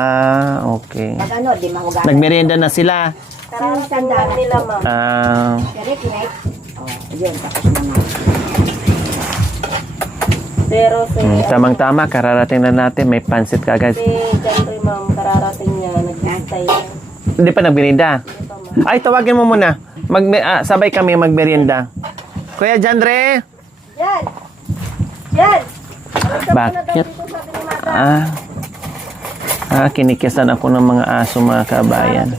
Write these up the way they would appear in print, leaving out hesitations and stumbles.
Ah, okay. Pag ano, di mahugasan. Nagmerienda na sila. Kararating lang nila, ma'am. Ah, Kaya kinect. Oh, yun, tapos naman. Pero si, tamang-tama, kararating na natin. May pansit kagad. si Jantoy, ma'am, kararating niya, nag-stay niya. Hindi pa nagmerienda. Ay, tawagin mo muna. Sabay kami magmerienda. Kuya Jandre! Yan! Yan! Bakit? Kinikisan ako ng mga aso, mga kabayan.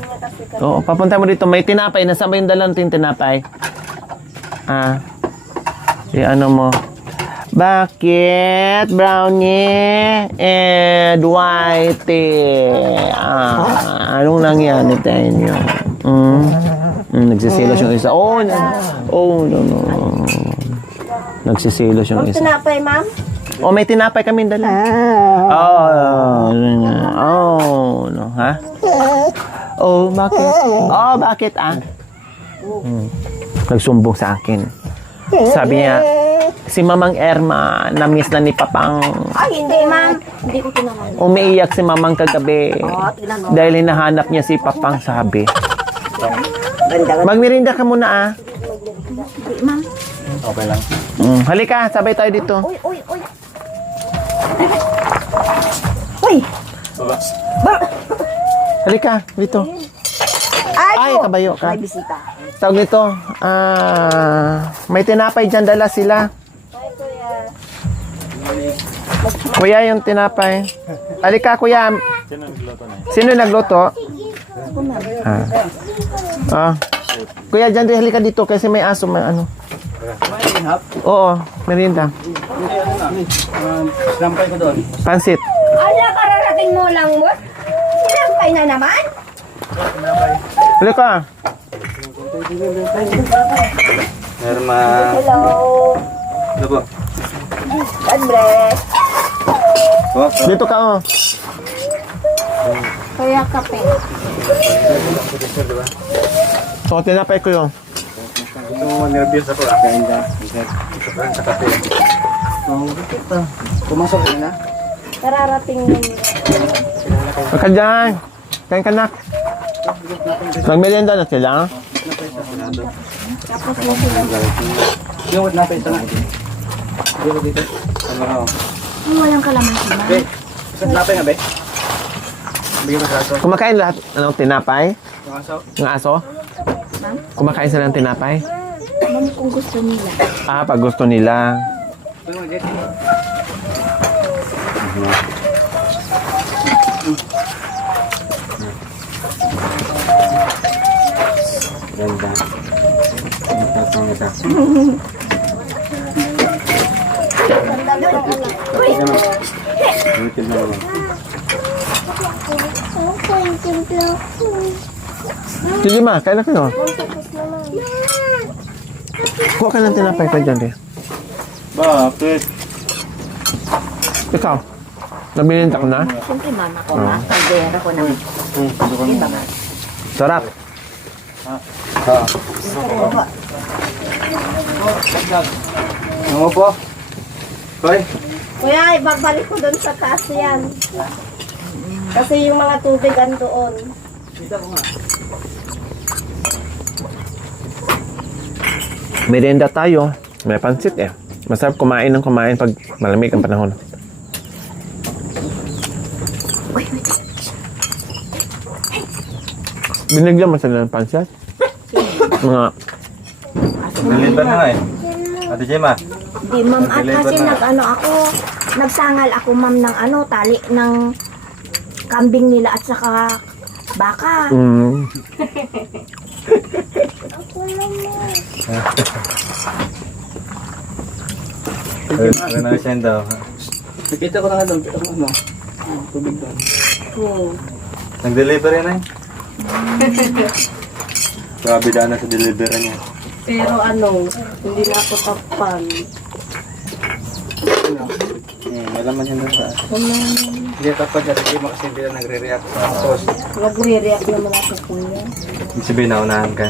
Oo, papunta mo dito. May tinapay. Nasaan ba yung dalang tinapay? Ano mo? Bakit, Brownie? Whitey. Anong nangyari tayo nyo? Nagsisilos yung isa. No. Nagsisilos yung isa. Tinapay, ma'am? May tinapay kami dala. No, ha? Bakit? Nagsumbong sa akin. Sabi niya, si Mamang Erma, na-miss na ni Papang. Ay, hindi, ma'am. Hindi ko tinaman. Umiiyak si Mamang kagabi. Tignan mo. Dahil hinahanap niya si Papang, sabi. Magmerinda ka muna, Hindi, ma'am. Okay lang. Halika, sabay tayo dito. Uy! Uy! Halika, dito. Ay, kabayo ka. May bisita. Tawag nito, may tinapay dyan, dala sila. Ay, kuya. Kuya, yung tinapay. Halika, kuya. Sino nagluto? Kuya, dyan rin, halika dito kasi may aso, may ano. Oo, merienda. Sinampay ko doon. Pansit. Ala, kararating mo lang mo. Sinampay na naman. Halika. Erma. Hello. Ano po? God bless. Dito ka, Kuya kape. tinapay ko yun. Ito mo nervyos ako. Kain ka. Ito pa rin sa kape. Pumasok ka na? Kararating yung... Huwag ka dyan. Kain ka na. Magmerienda na sila. Tapos mo sila. Yung napay ito nga. Dito dito. Ano ako? Walang kalamansi, ma'am. Be, isang napay nga be. Bigyan mo sa aso. Kumakain lahat, tinapay? Yung aso. Ng aso? Kumakain sila ng tinapay? Ma'am, kung gusto nila. Pag gusto nila. Ito mo, get. Ganda. Ang tatang ito. Uy! YouTube na naman. Sige ma, kain na kayo. Kuha ka ng tinapay ka dyan eh. Bakit? Ikaw, nabilinta ko na? Siyempre, mama ko, ma. Kaldera ko naman. Di ba, ma? Sarap. Ano po? Hoy. Kuya, ibabalik ko doon sa taas yan. Kasi yung mga tubig doon. Merienda tayo. May pansit eh. Masarap kumain ng kumain pag malamig ang panahon. Binigyan mo sila ng pansit? Mga... Naliban na nga eh. Ate Gemma. Di, ma'am. At kasi nagsangal ako, ma'am, ng tali ng kambing nila at saka baka. Ano na siya daw. Nakita ko na nga doon. Tubig doon. Oo. Nag-deliver yan eh. Grabe daan na sa delivery niya. Pero hindi na ako tapan. Wala man yan doon sa... Hindi tapad siya. Kasi kasi hindi na nagre-react sa post. Nagre-react naman ako kuya. Ibig sabihin naunahan ka.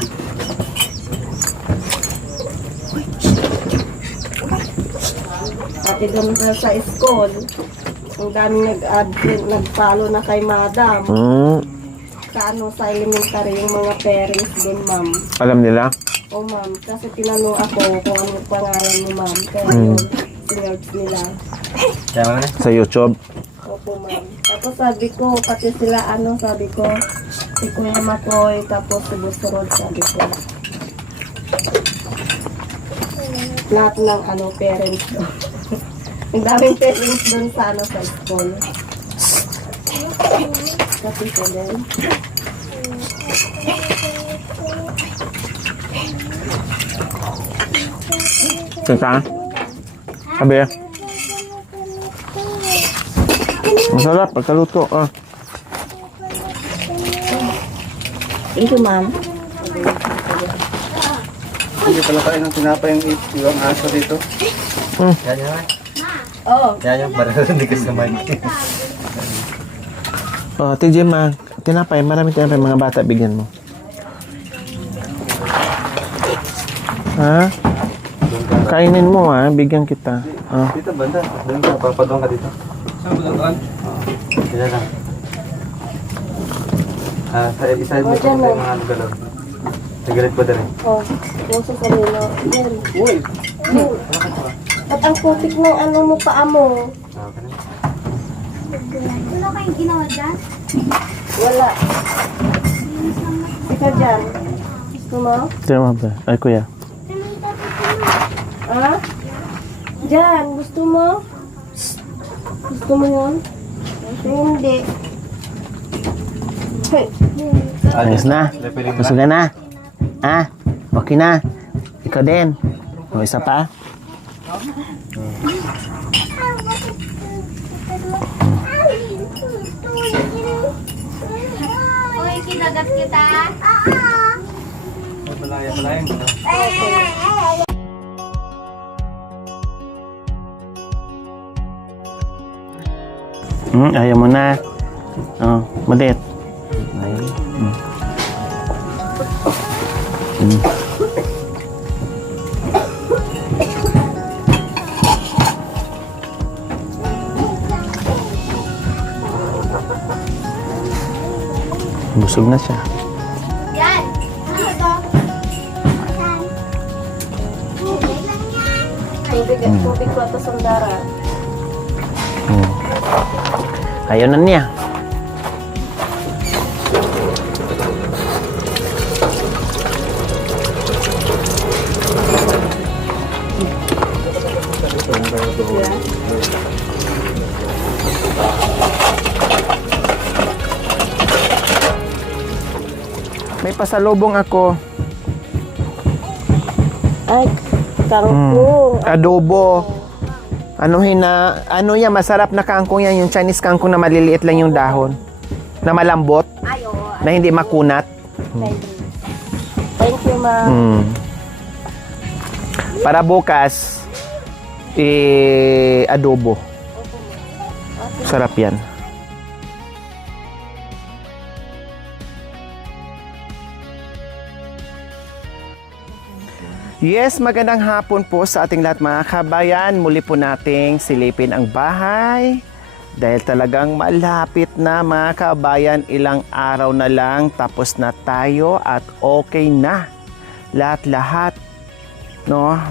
Pati naman sa school. Ang daming nag-add, nag-follow na kay madam. Sa elementary yung mga parents doon, ma'am. Alam nila? O ma'am, kasi tinanong ako kung anong pangalan mo, ma'am. Kaya yun, sinerge nila. Kaya mo na? Sa YouTube? Opo, ma'am. Tapos sabi ko, pati sila, sabi ko, si Kuya Makoy, tapos si Busterod, sabi ko. Lahat ng parents doon. Ang daming parents doon sa sa school. Kasi ko din. Tita? Sabi. Masarap, pagkaluto. Thank you, ma'am. Hindi pala tayo ng tinapay yung aso dito. Yan yan. Oo. Yan yung para hindi ka sa mic. TJ, tinapay. Maraming tinapay mga bata. Bigyan mo. Ha? Kainin mo bigyan kita. Dito banda. Doon ka. Papadong ka dito. Saan ba doon? Kaya lang. Isa mo ito yung mga galaw. Sigaret pa rin. Yung sa kanila. Yan. Uy! At ang putik ng mo paa mo. Wala kayong ginawa dyan? Wala. Ika dyan. Gusto mo? Tira mo ba? Ay, kuya. Ha? Dyan. Gusto mo? Gusto mo yun? Hindi. Hey. Ayos na. Gusto ka na? Okay na. Ikaw din. O, isa pa. Uy, kinagat kita. Malaya. Ayaw mo na. Malit. Busog na siya. Yan. Ano to? Tubig ko ito sandara. Ayaw na niya. May pasalubong ako. Ay, kangkong. Adobo. Ano yan, masarap na kangkong yan. Yung Chinese kangkong na maliliit lang yung dahon. Na malambot. Na hindi makunat. Thank you, ma'am. Para bukas, adobo. Sarap yan. Yes, magandang hapon po sa ating lahat mga kabayan. Muli po nating silipin ang bahay. Dahil talagang malapit na mga kabayan, ilang araw na lang tapos na tayo at okay na. Lahat-lahat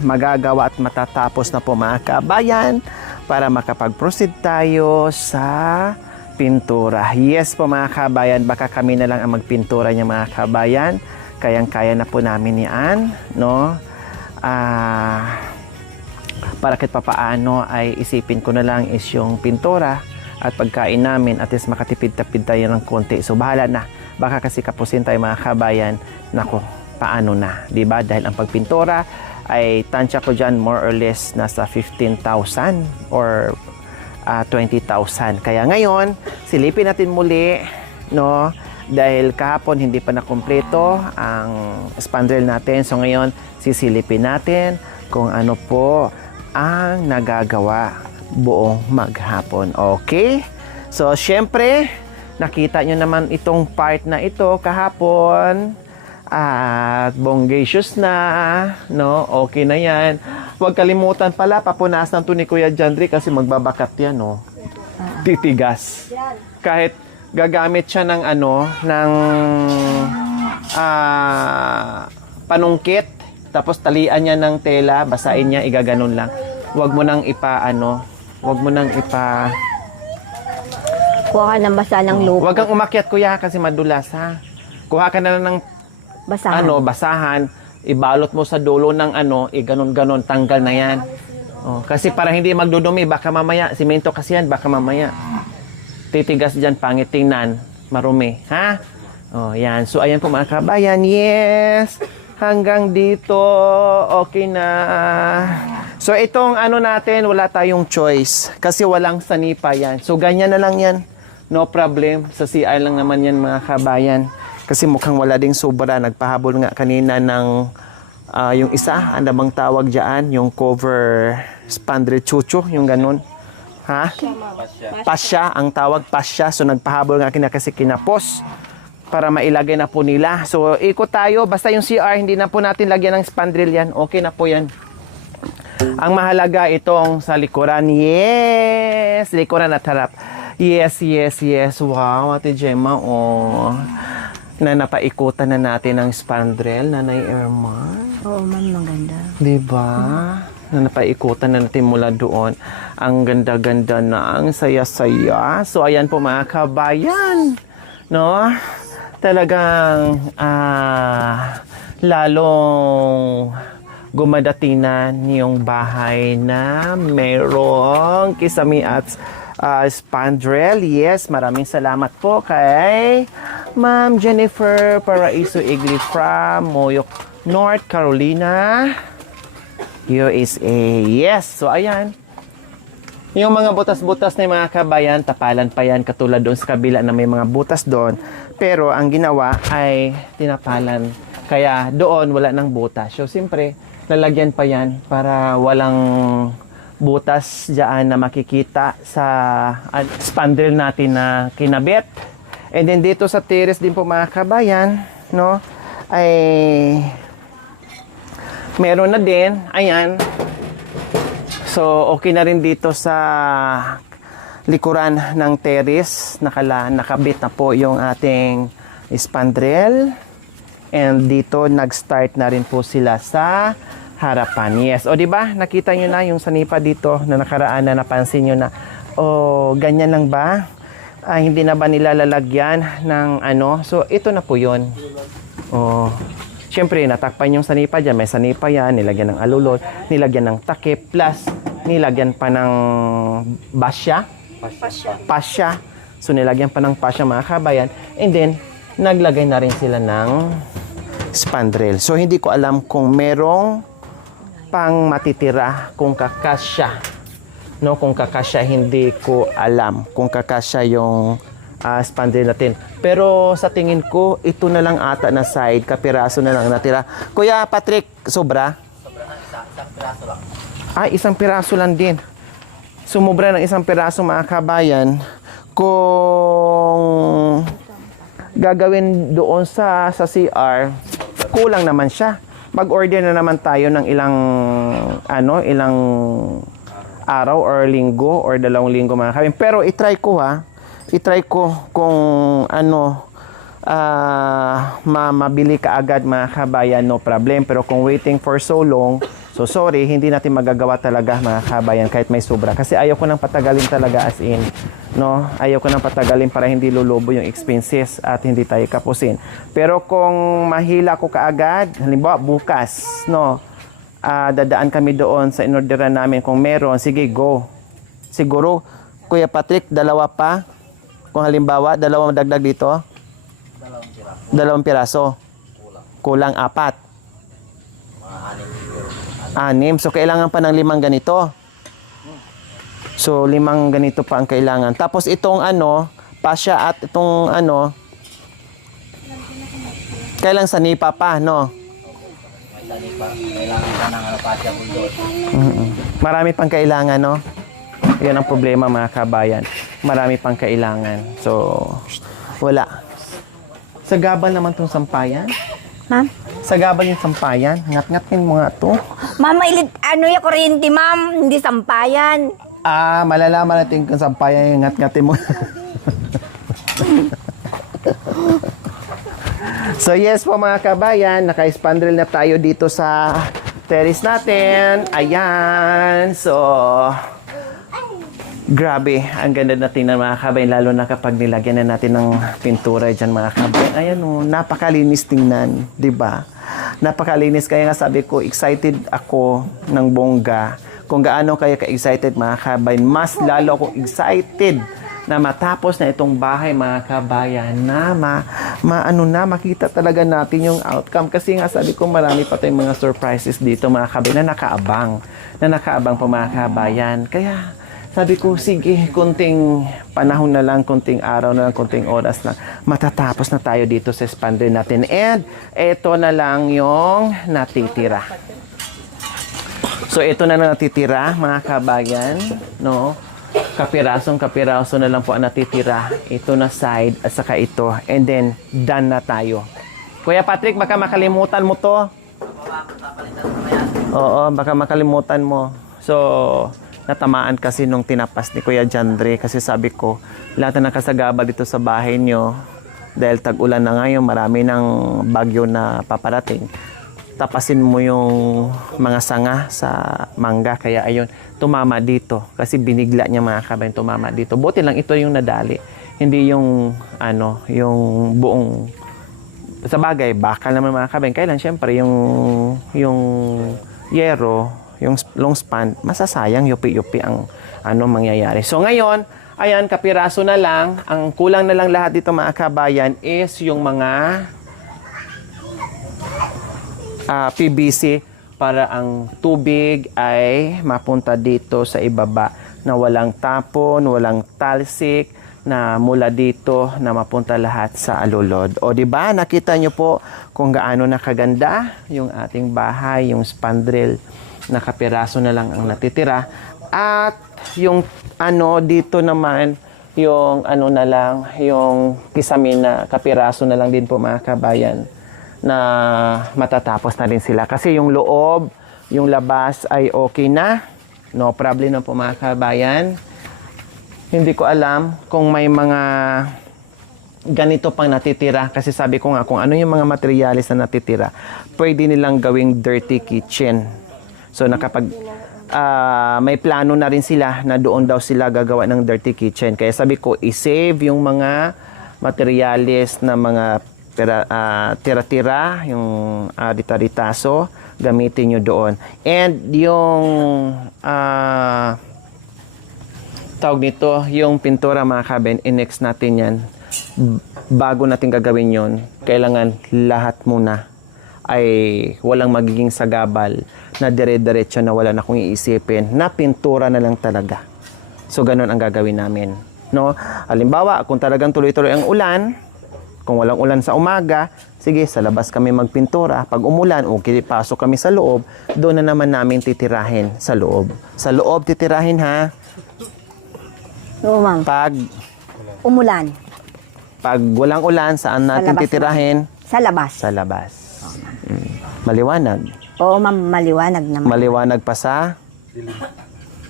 magagawa at matatapos na po mga kabayan para makapag-proceed tayo sa pintura. Yes po mga kabayan, baka kami na lang ang magpintura niya mga kabayan. Kayang-kaya na po namin yan, para kahit papaano ay isipin ko na lang is yung pintura at pagkain namin at least makatipid-tapid tayo ng konti. So bahala na. Baka kasi kapusin tayo mga kabayan. Nako, paano na? Diba? Dahil ang pagpintura ay tansya ko dyan more or less nasa 15,000 or 20,000. Kaya ngayon, silipin natin muli, dahil kahapon hindi pa nakumpleto ang spandrel natin. So ngayon, sisilipin natin kung ano po ang nagagawa buong maghapon. Okay? So, syempre, nakita nyo naman itong part na ito kahapon. At bongacious na, Okay na yan. Huwag kalimutan pala, papunasan to ni Kuya Jandri kasi magbabakat yan, titigas. Kahit gagamit siya ng ano, ng panungkit, tapos talian niya ng tela, basain niya, igaganon lang. Huwag mo nang huwag mo nang Kuha ka ng basa ng lupa. huwag kang umakyat kuya kasi madulas ha. Kuha ka na lang ng Basahan. basahan, ibalot mo sa dulo ng iganon-ganon, tanggal na yan. Oh, kasi para hindi magdudumi, baka mamaya, simento kasi yan, baka mamaya. Titigas dyan, pangit tingnan, marumi, ha? Oh, yan. So, ayan po mga kabayan, yes! Hanggang dito, okay na. So, itong natin, wala tayong choice. Kasi walang sanipa yan. So, ganyan na lang yan. No problem. Sa CR lang naman yan mga kabayan. Kasi mukhang wala ding sobra. Nagpahabol nga kanina ng yung isa, ano bang tawag dyan? Yung cover spandrel chucho, yung ganun. Ha? Pasya, ang tawag pasya. So nagpahabol nga kina kasi kinapos para mailagay na po nila. So ikot tayo, basta yung CR, hindi na po natin lagyan ng spandrel yan. Okay na po yan. Ang mahalaga itong sa likuran. Yes! Likuran at harap. Yes, yes, yes. Wow, Ate Gemma, oh. Na napaikutan na natin ng spandrel, Nanay Irma. Oo, ma'am, maganda. Diba? Na napaikutan na natin mula doon. Ang ganda-ganda na, ang saya-saya. So, ayan po mga kabayan. No? Talagang, lalong gumadatingan yung bahay na mayroong kisami at spandrel. Yes, maraming salamat po kay Ma'am Jennifer Paraiso Igli from Moyoc, North Carolina, USA. Yes, so ayan. Yung mga butas-butas na mga kabayan, tapalan pa yan katulad doon sa kabila na may mga butas doon. Pero ang ginawa ay tinapalan. Kaya doon wala nang butas. So siyempre, lalagyan pa yan para walang butas dyan na makikita sa spandrel natin na kinabit. And then dito sa terrace din po mga kabayan, no, ay meron na din, ayan. So okay na rin dito sa likuran ng terrace, nakabit na po yung ating spandrel. And dito nag-start na rin po sila sa harapan. Yes. O, di ba? Nakita nyo na yung sanipa dito na nakaraan na napansin nyo na, ganyan lang ba? Hindi na ba nila lalagyan ng So, ito na po yun. Siyempre, natakpan yung sanipa dyan. May sanipa yan, nilagyan ng alulod, nilagyan ng takip, plus nilagyan pa ng basya. Pasya. So, nilagyan pa ng pasya mga kabayan. And then, naglagay na rin sila ng spandrel. So, hindi ko alam kung merong pang matitira kung kakasya. No, kung kakasya, hindi ko alam kung kakasya yung spandrel natin. Pero sa tingin ko, ito na lang ata na side, kapiraso na lang natira. Kuya Patrick, sobra? Isang piraso lang. Isang piraso lang din. Sumubra ng isang piraso mga kabayan. Kung gagawin doon sa CR, kulang naman siya. Mag-order na naman tayo ng ilang araw or linggo or 2 linggo mga kabayan. Pero i-try ko kung mabili ka agad mga kabayan, no problem. Pero kung waiting for so long, so sorry, hindi natin magagawa talaga mga kabayan kahit may sobra. Kasi ayaw ko nang patagalin talaga as in. No? Ayaw ko nang patagalin para hindi lulubo yung expenses at hindi tayo kapusin. Pero kung mahila ko kaagad, halimbawa bukas, no, dadaan kami doon sa inorderan namin. Kung meron, sige, go. Siguro, Kuya Patrick, 2 pa. Kung halimbawa, 2 dagdag dito. 2 piraso. Kulang 4. 6. So, kailangan pa ng 5 ganito. So, 5 ganito pa ang kailangan. Tapos, itong pasya at itong kailang sanipa pa, no? May sanipa. Kailangan pa ng pasya bulldog. Marami pang kailangan, no? Yan ang problema, mga kabayan. Marami pang kailangan. So, wala. Sagabal naman tong sampayan. Ma'am? Sagabal yung sampayan. Ngat-ngatin mo nga to. Ma'am, yung kuryente, ma'am. Hindi sampayan. Malalaman natin kung sampayan yung ngat-ngatin mo. So yes po mga kabayan, naka-spandrel na tayo dito sa terrace natin. Ayan. So, grabe. Ang ganda natin ng mga kabayan, lalo na kapag nilagyan na natin ng pintura dyan mga kabayan. Ayan o, napakalinis tingnan. Diba? Napakalinis. Kaya nga sabi ko, excited ako ng bongga. Kung gaano kaya ka-excited mga kabayan, mas lalo ako excited na matapos na itong bahay mga kabayan na makita talaga natin yung outcome. Kasi nga sabi ko marami pa tayong mga surprises dito mga kabayan na nakaabang pa mga kabayan. Kaya sabi ko sige, kunting panahon na lang, kunting araw na lang, kunting oras na matatapos na tayo dito sa spandrel natin. And ito na lang yung natitira. So ito na lang natitira mga kabayan, no? Kapiraso na lang po ang natitira. Ito na side at saka ito. And then, done na tayo. Kuya Patrick, baka makalimutan mo to. Oo, baka makalimutan mo. So, natamaan kasi nung tinapas ni Kuya Jandre. Kasi sabi ko, lahat na nakasagaba dito sa bahay nyo. Dahil tag-ulan na ngayon, marami ng bagyo na paparating. Tapasin mo yung mga sanga sa mangga. Kaya ayun, tumama dito. Kasi binigla niya mga kabayan, tumama dito. Buti lang ito yung nadali. Hindi yung, yung buong, sa bagay, bakal naman mga kabayan. Kaya lang, syempre, yung yero, yung long span, masasayang, yupi-yupi ang mangyayari. So ngayon, ayan, kapiraso na lang. Ang kulang na lang lahat dito mga kabayan is yung mga PVC para ang tubig ay mapunta dito sa ibaba na walang tapon, walang talsik na mula dito na mapunta lahat sa alulod. O di ba nakita nyo po kung gaano nakaganda yung ating bahay, yung spandrel, nakapiraso na lang ang natitira. At yung dito naman yung na lang, yung kisamin na kapiraso na lang din po mga kabayan na matatapos na rin sila. Kasi yung loob, yung labas ay okay na. No problem na po mga kabayan. Hindi ko alam kung may mga ganito pang natitira. Kasi sabi ko nga, kung ano yung mga materialis na natitira, pwede nilang gawing dirty kitchen. So nakapag may plano na rin sila na doon daw sila gagawa ng dirty kitchen. Kaya sabi ko, i-save yung mga materialis na mga tira-tira, yung rita-ritaso, gamitin nyo doon. And yung tawag nito, yung pintura mga kabayan, i-next natin yan. Bago natin gagawin yon, kailangan lahat muna ay walang magiging sagabal na dire-diretso na wala na kung iisipin, na pintura na lang talaga. So, ganun ang gagawin namin. No? Halimbawa, kung talagang tuloy-tuloy ang ulan, kung walang ulan sa umaga, sige, sa labas kami magpintura. Pag umulan, okay, pasok kami sa loob, doon na naman namin titirahin sa loob. Sa loob titirahin ha. Oo, ma'am. Pag Umulan. Pag walang ulan, saan natin labas, titirahin? Sa labas. Sa labas. Maliwanag. Oo, ma'am. Maliwanag naman. Maliwanag pa sa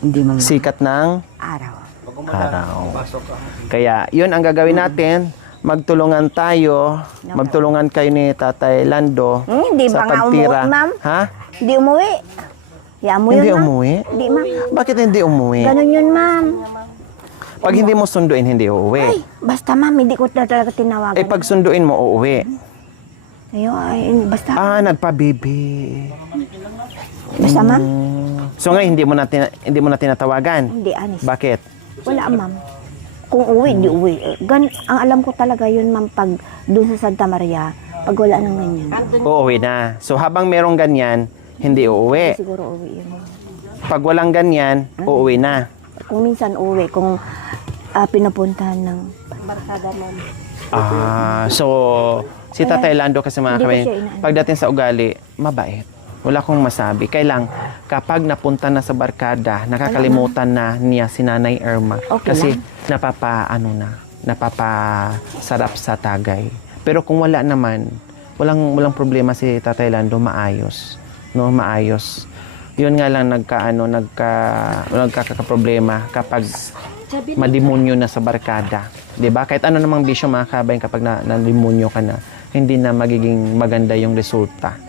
Hindi, ma'am. sikat ng Araw. araw. Kaya, yun ang gagawin natin. Magtulungan tayo. Magtulungan kayo ni Tatay Lando Hindi sa ba nga pagtira. umuwi, ma'am? Ha? Hindi umuwi. Kaya mo Hindi yun, ma'am. umuwi? Hindi, ma'am. Bakit hindi umuwi? Ganun yun, ma'am. Pag hindi mo sunduin, hindi uuwi. Ay, basta, ma'am. Hindi ko na talaga tinawagan. Eh, pag sunduin mo, uuwi. Ayun, ay, basta. Nagpa-baby. Basta, ma'am. So ngayon, hindi mo na tinatawagan? Hindi, anis. Bakit? Wala, ma'am. Kung uwi, di uwi. Ang alam ko talaga yun, ma'am, pag doon sa Santa Maria, pag wala nang ganyan. Uuwi na. So habang merong ganyan, hindi uuwi. Siguro uwi yun. Pag walang ganyan, uuwi na. Kung minsan uwi, kung pinupuntahan ng barkada, ma'am. So si Tatay Lando kasi mga Hindi ko kabayan, siya inaano. pagdating sa ugali, mabait. Wala kong masabi. Kailang kapag napunta na sa barkada, nakakalimutan na niya si Nanay Irma. Okay Kasi lang. napapasarap sa tagay. Pero kung wala naman, walang problema si Tatay Lando, maayos. No, maayos. Yun nga lang nagkakaproblema kapag mademonyo na sa barkada. 'Di ba? Kahit ano namang bisyo mga kabayan, kapag na-demonyo ka na, hindi na magiging maganda yung resulta.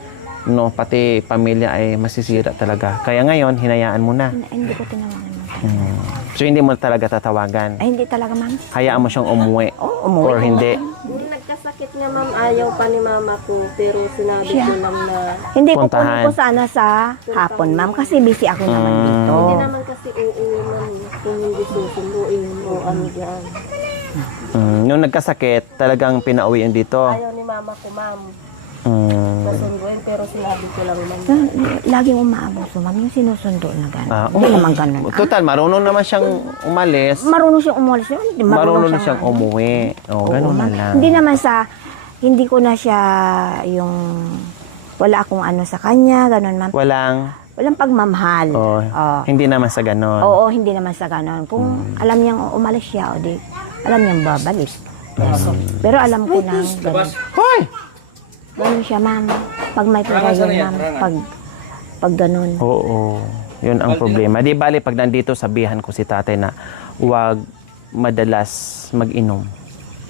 No, pati pamilya ay masisira talaga. Kaya ngayon, hinayaan mo na. Hindi ko tinawagan. So hindi mo talaga tatawagan. Ay, hindi talaga, ma'am. Hayaan mo siyang umuwi. Oo, umuwi. Or hindi. Nung nagkasakit nga ma'am, ayaw pa ni mama ko, pero sinabi Siya. ko lang na Hindi ko Puntahan. kunin ko sana sa hapon, ma'am, kasi busy ako naman dito. hindi naman kasi uuwi ma'am kung hindi susunduin o ano diyan. Nung nagkasakit, talagang pinauwi yun dito. Ayaw ni mama ko ma'am, nasunduin, pero sinabi ko lang ma'am. Laging umaabuso, ma'am, yung sinusundo na gano'n. Hindi oo. naman gano'n. Total, marunong naman siyang umalis. Marunong siyang umalis. Marunong na siyang umuwi. Oh, ganun na lang. Hindi naman hindi ko na siya yung, wala akong ano sa kanya, gano'n, ma'am. Walang pagmamahal. Oh, Oo. hindi naman sa ganon. Oo, hindi naman sa gano'n. Kung alam niyang umalis siya, o di, alam niyang babalik. Pero alam ko na gano'n. Hoy! Gano'n siya, ma'am. Pag may pera yun, ma'am. Pag gano'n. Oo. Yun ang problema. Di bali, pag nandito, sabihan ko si tatay na huwag madalas mag-inom.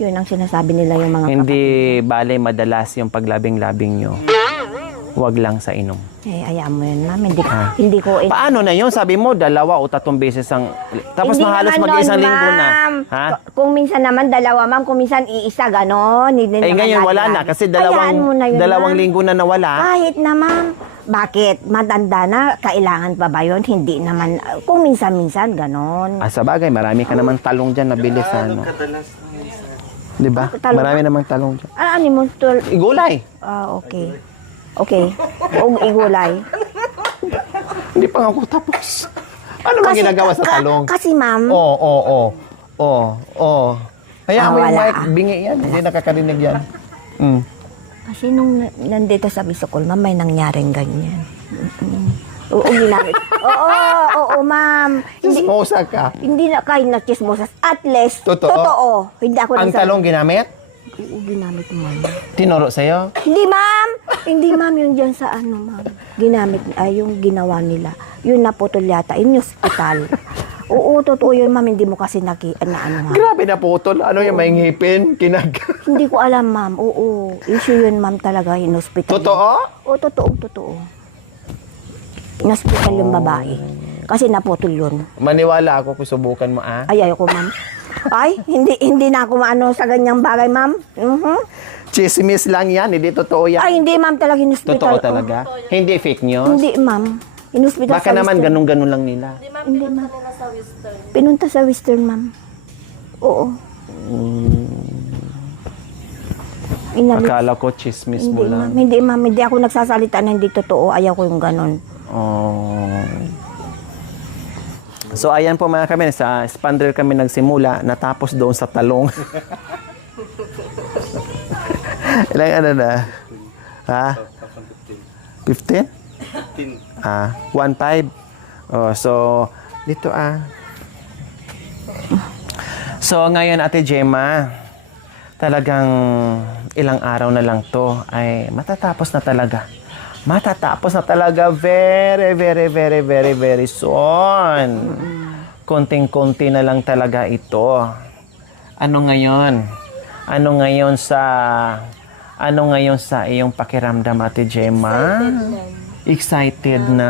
Yun ang sinasabi nila yung mga Hindi bali madalas yung paglabing-labing nyo. Huwag lang sa inom. Eh, ayaan mo yun, ma'am. Hindi ko... Paano na yun? Sabi mo, 2 o 3 beses ang... Tapos Hindi mahalos naman mag-isang nun, linggo na. ma'am. Ha? Kung minsan naman 2, ma'am. Kung minsan iisa, gano'n. Hindi Eh naman ngayon wala lagi. na kasi Hayaan mo na yun, 2 ma'am. linggo na nawala. Kahit na, ma'am. Bakit? Matanda na, kailangan pa ba yun? Hindi naman. Kung minsan-minsan, gano'n. Sa bagay, marami ka naman talong dyan na bilis. Ano? Di ba? Talong? Marami namang talong dyan. Ano mo? Igulay! Okay. Okay. Huwag igulay. Hindi pa nga ako tapos. Ano ba ginagawa sa talong? Kasi, ma'am, Oo. Hayaan mo yung wala. mic, bingi yan. Hindi nakakarinig yan. kasi nung nandito sa Bisokol, ma'am, may nangyaring ganyan. Oo, ginamit. Oo, ma'am. Chismosa ka. Hindi na kayo na chismosas. At least, Totoo? Hindi ako Ang talong ginamit? Oo, ginamit mo, ma'am. Tinuro sa'yo? Hindi, ma'am. Hindi, ma'am. Yung dyan sa ma'am. Ginamit, yung ginawa nila. Yun naputol yata. In hospital. Oo, totoo yun, ma'am. Hindi mo kasi ma'am. Grabe na putol. Ano yung may ngipin? Hindi ko alam, ma'am. Oo. Issue yun, ma'am, talaga. In hospital. Totoo? Oo, totoo. In hospital yung babae. Kasi naputol yun. Maniwala ako kung subukan mo, ah. Ay, ayoko, ma'am. Ay, hindi na ako maano sa ganyang bagay, ma'am. Chismis lang yan. Hindi totoo yan. Ay, hindi, ma'am, talaga in hospital. Totoo talaga? Hindi fake news? Hindi, ma'am. In hospital Baka sa naman Western. ganun-ganun lang nila. Hindi ma'am, pinunta nila sa Western. Pinunta sa Western, ma'am. Oo. Inalis. Akala ko chismis mo Hindi, ma'am. lang. Hindi, ma'am. Hindi ako nagsasalita na hindi totoo. Ayaw ko yung ganun. Oh. So ayan po mga kami, sa spandrel kami nagsimula, natapos doon sa talong. Ilang ano na? Ha? 15? 1.5. Oh, so dito So ngayon Ate Gemma, talagang ilang araw na lang to ay matatapos na talaga. Very soon. Konting-konti na lang talaga ito. Ano ngayon sa iyong pakiramdam, Ate Gemma? Excited na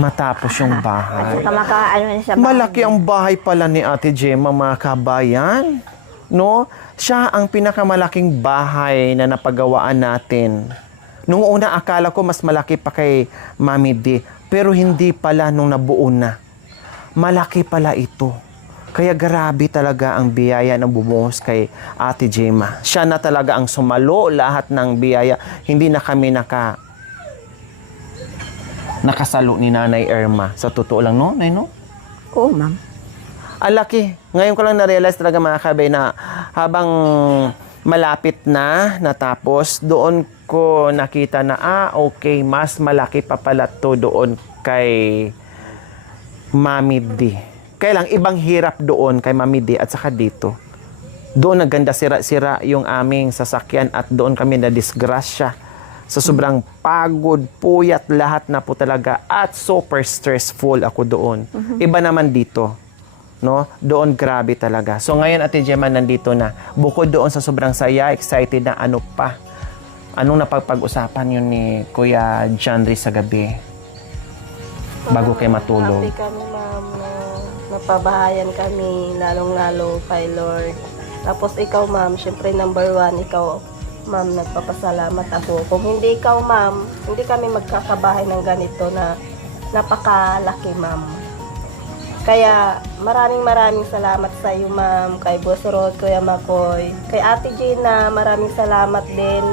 matapos yung bahay. Sa bahay. Malaki ang bahay pala ni Ate Gemma, mga kabayan. No? Siya ang pinakamalaking bahay na napagawaan natin. Nung una, akala ko mas malaki pa kay Mami D. Pero hindi pala nung nabuo na. Malaki pala ito. Kaya grabe talaga ang biyaya na bumuhos kay Ate Gemma. Siya na talaga ang sumalo lahat ng biyaya. Hindi na kami nakasalo ni Nanay Irma. Sa totoo lang, no? Nay, no? Oo, ma'am. Ang laki. Ngayon ko lang na-realize talaga mga kabay na habang malapit na natapos, doon ko nakita na, okay, mas malaki pa pala to doon kay Mami D. Kaya lang, ibang hirap doon kay Mami D at saka dito. Doon naganda sira-sira yung aming sasakyan at doon kami na disgrasya Sa sobrang pagod, puyat, lahat na po talaga at super stressful ako doon. Iba naman dito. No? Doon grabe talaga. So ngayon Ate Gemma nandito na. Bukod doon sa sobrang saya, excited na ano pa. Anong napagpag-usapan yun ni Kuya Janry sa gabi? Bago kayo matulog. Happy kami, ma'am, na napabahayan kami, lalong-lalo kay Lord. Tapos ikaw, ma'am, syempre number 1, ikaw, ma'am, nagpapasalamat ako. Kung hindi ikaw, ma'am, hindi kami magkakabahay ng ganito na napakalaki, ma'am. Kaya maraming salamat sa iyo, ma'am, kay Boss Rod, Kuya Makoy, kay Ate Gina, maraming salamat din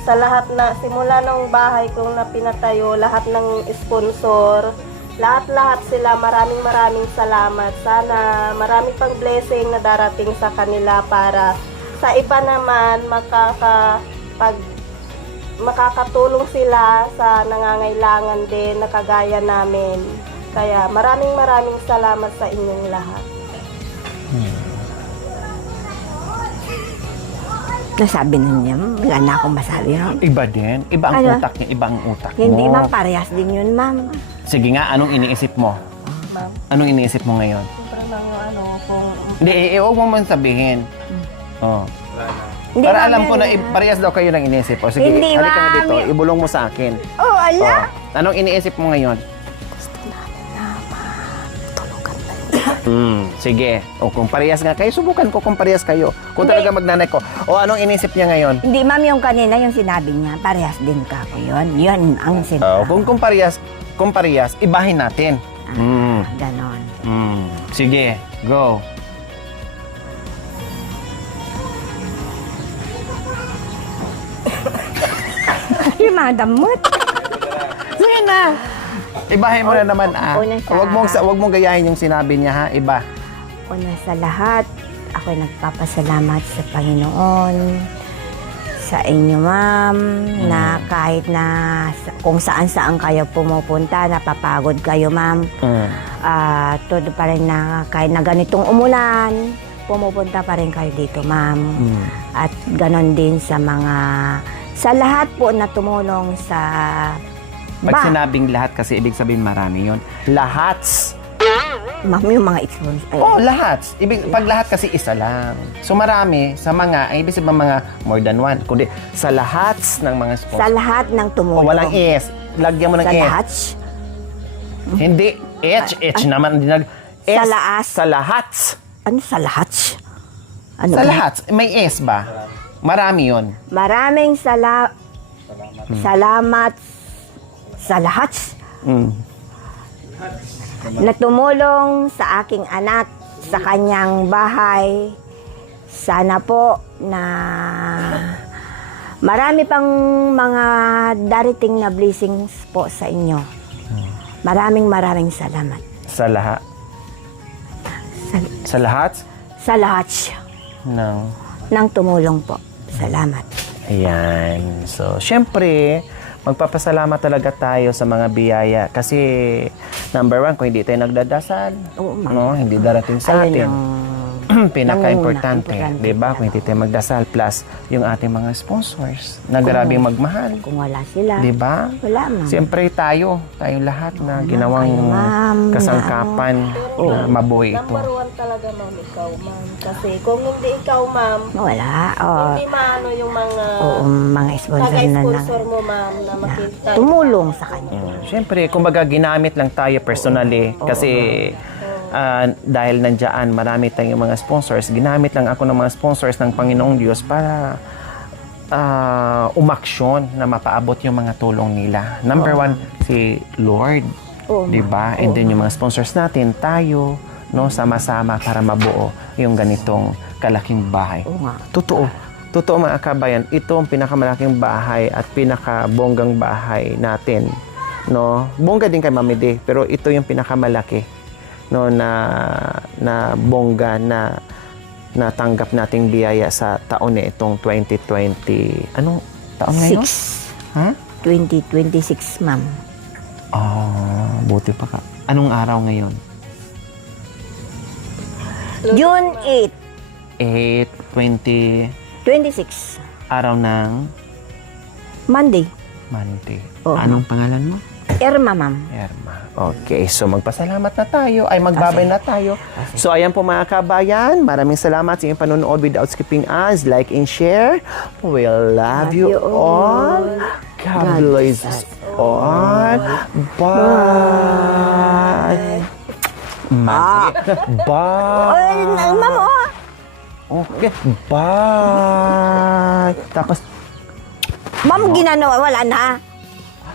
sa lahat na simula ng bahay kong napinatayo, lahat ng sponsor, lahat sila, maraming salamat. Sana marami pang blessing na darating sa kanila para sa iba naman makakatulong sila sa nangangailangan din na kagaya namin. Kaya maraming salamat sa inyong lahat. Nasabi na niya, wala na akong masabi. No? Iba din. Iba ang Ano? utak niya. Iba ang utak Hindi, mo. ma'am, parehas din yun, ma'am. Sige nga, anong iniisip mo? Ma'am, Anong iniisip mo ngayon? sobrang lang kung Hindi, huwag mo man sabihin. Oh. Hindi, Para ma'am, alam ko yun, na parehas daw kayo ng iniisip. O sige, Hindi, halika nga ma'am. dito. Ibulong mo sa akin. Oh, ala! Oh. Anong iniisip mo ngayon? Sige. O kung parehas nga kayo, subukan ko kung parehas kayo. Kung Hindi. talaga magnanay ko. O anong inisip niya ngayon? Hindi, ma'am, yung kanina, yung sinabi niya, parehas din ka ko yun. Yun ang sinabi. Kung parehas, ibahin natin. Ganon. Sige, go. Yung mga damot. Sige na. Ibahin mo na naman una sa- Wag mong gayahin yung sinabi niya ha. Iba. Una sa lahat, ako'y nagpapasalamat sa Panginoon, sa inyo, ma'am, na kahit na kung saan-saan kayo pumupunta, napapagod kayo, ma'am. Todo pa rin na kahit na ganitong umulan, pumupunta pa rin kayo dito, ma'am. At ganon din sa lahat po na tumulong sa Pag sinabing lahat kasi ibig sabihin marami yon. Lahats. ma'am, yung mga experience. Lahat. Pag lahat kasi isa lang. So marami sa mga, ay ibig sabihin mga more than one. Kundi sa lahat ng mga Sa sponsors. lahat ng tumulong. Walang S. Lagyan mo ng Sa S. lahat. Hindi. H naman. S. Sa laas. Sa lahat. Ano sa lahat? Ano Sa ba? lahat. May S ba? Marami yon. Maraming salamat sa lahat na tumulong sa aking anak sa kanyang bahay. Sana po na marami pang mga darating na blessings po sa inyo. Maraming salamat. Sa lahat. Sa lahat Sa lahat ng tumulong po. Salamat. Ayan. So, syempre, magpapasalamat talaga tayo sa mga biyaya. Kasi, number 1, kung hindi tayo nagdadasal, Oo, ma'am. no, hindi darating sa Ayun atin. ang Pinaka-importante, importante di ba? talaga. Kung hindi tayo magdasal, plus yung ating mga sponsors na grabing magmahal. Kung wala sila, Di ba? wala, ma'am. Siyempre tayo lahat na ginawang kayo, ma'am, kasangkapan na mabuhay ito. number 1 talaga, ma'am, ikaw, ma'am. Kasi kung hindi ikaw, ma'am, Wala. Oh, hindi maano yung mga mga sponsor na taga-sponsor mo, ma'am, na makita. tumulong sa kanya. Siyempre, kumbaga ginamit lang tayo personally kasi dahil nandiyan marami tayong mga sponsors, ginamit lang ako ng mga sponsors ng Panginoong Diyos para umaksyon na mapaabot yung mga tulong nila. Number 1, si Lord. Oo, Di ba? And then yung mga sponsors natin, tayo, no, sama-sama para mabuo yung ganitong kalaking bahay. Oo nga. Totoo mga kabayan, ito ang pinakamalaking bahay at pinakabonggang bahay natin. No? Bongga din kay Mami D, pero ito yung pinakamalaki no na bongga na natanggap nating biyaya sa taon na itong 2020. Anong taon ngayon? 6. Ha? 2026, ma'am. Buti pa ka. Anong araw ngayon? June 8, 20, 26. araw ng Monday. Monday. Oo. Anong pangalan mo? Irma, ma'am. Erma. Okay, so magpasalamat na tayo. Ay, magbabay na tayo. So, ayan po mga kabayan. Maraming salamat sa inyong panonood without skipping us. Like and share. We love you all. God bless us all. Bye. Mami. Bye. Ma'am, Okay. Bye. Tapos, Ma'am, ginano, wala na.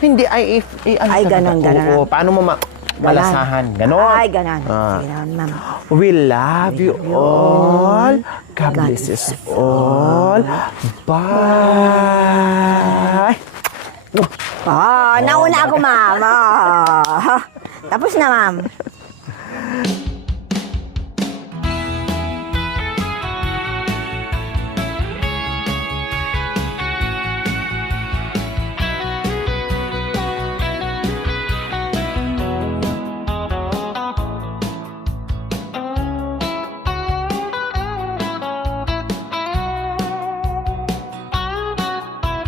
hindi, ay, ano Ay, talaga? ganon, ganon. Oo, paano mo malasahan? Ganon. Ay, ganon. Ah. Sige naman, ma'am. We love you all. God bless us all. Bye. Nauna ako, ma'am. Tapos na, ma'am.